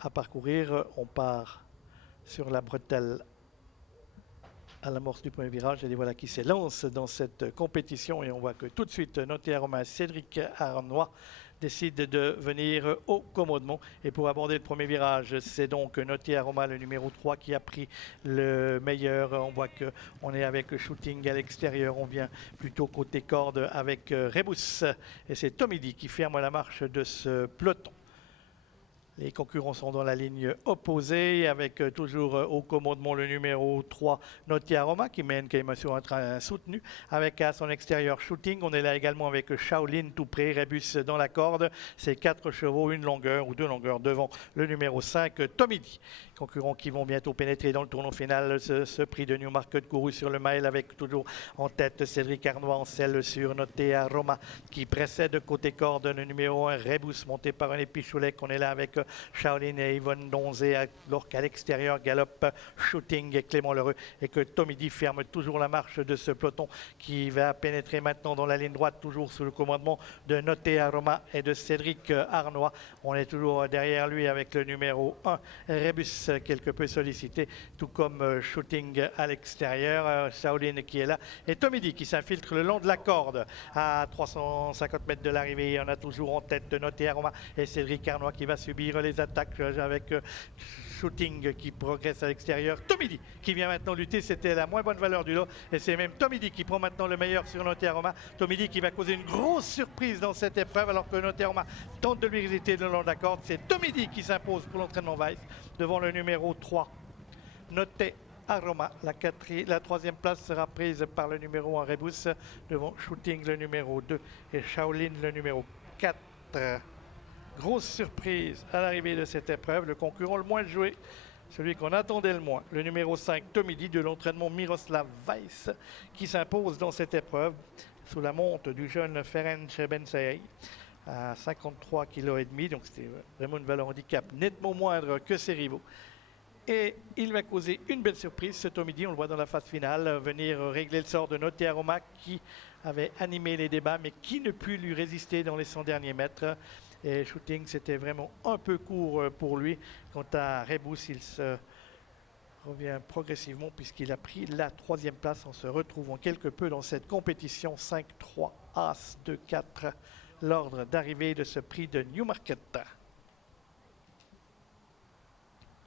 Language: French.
à parcourir. On part sur la bretelle à l'amorce du premier virage. Et les voilà qui s'élancent dans cette compétition. Et on voit que tout de suite, Notaire Romain Cédric Arnois décide de venir au commandement. Et pour aborder le premier virage, c'est donc Notaire Romain, le numéro 3, qui a pris le meilleur. On voit qu'on est avec Shooting à l'extérieur. On vient plutôt côté corde avec Rebus. Et c'est Tomidi qui ferme la marche de ce peloton. Les concurrents sont dans la ligne opposée avec toujours au commandement le numéro 3, Notaire Romain, qui mène quand même sur un train soutenu. Avec à son extérieur Shooting, on est là également avec Shaolin tout près, Rebus dans la corde. C'est 4 chevaux, une longueur ou 2 longueurs devant le numéro 5, Tomidi. Concurrents qui vont bientôt pénétrer dans le tournoi final. Ce prix de Newmarket couru sur le mile avec toujours en tête Cédric Arnois en selle sur Notaire Romain qui précède côté corde le numéro 1, Rebus, monté par un épichoulet. On est là avec Shaolin et Yvonne Donzé, alors qu'à l'extérieur galope Shooting et Clément Lheureux, et que Tomidi ferme toujours la marche de ce peloton qui va pénétrer maintenant dans la ligne droite, toujours sous le commandement de Notaire Romain et de Cédric Arnois. On est toujours derrière lui avec le numéro 1, Rebus, quelque peu sollicité, tout comme Shooting à l'extérieur, Shaolin qui est là, et Tomidi qui s'infiltre le long de la corde à 350 mètres de l'arrivée. On a toujours en tête de Notaire Romain et Cédric Arnois qui va subir les attaques avec Shooting qui progresse à l'extérieur. Tomidi qui vient maintenant lutter, c'était la moins bonne valeur du lot, et c'est même Tomidi qui prend maintenant le meilleur sur Notaire Romain. Tomidi qui va causer une grosse surprise dans cette épreuve alors que Notaire Romain tente de lui résister le long de la corde. C'est Tomidi qui s'impose pour l'entraînement Weiss devant le numéro 3, Notaire Romain. La troisième place sera prise par le numéro 1, Rebus, devant Shooting le numéro 2 et Shaolin le numéro 4. Grosse surprise à l'arrivée de cette épreuve, le concurrent le moins joué, celui qu'on attendait le moins, le numéro 5, Tomidi, de l'entraînement Miroslav Weiss, qui s'impose dans cette épreuve sous la monte du jeune Ferenc Bensaï à 53,5 kg, donc c'était vraiment une valeur handicap nettement moindre que ses rivaux. Et il va causer une belle surprise, ce Tomidi, on le voit dans la phase finale, venir régler le sort de Notaire Romain qui avait animé les débats mais qui ne put lui résister dans les 100 derniers mètres. Et Shooting, c'était vraiment un peu court pour lui. Quant à Rebus, il se revient progressivement puisqu'il a pris la troisième place en se retrouvant quelque peu dans cette compétition 5-3 As 2-4, l'ordre d'arrivée de ce prix de Newmarket.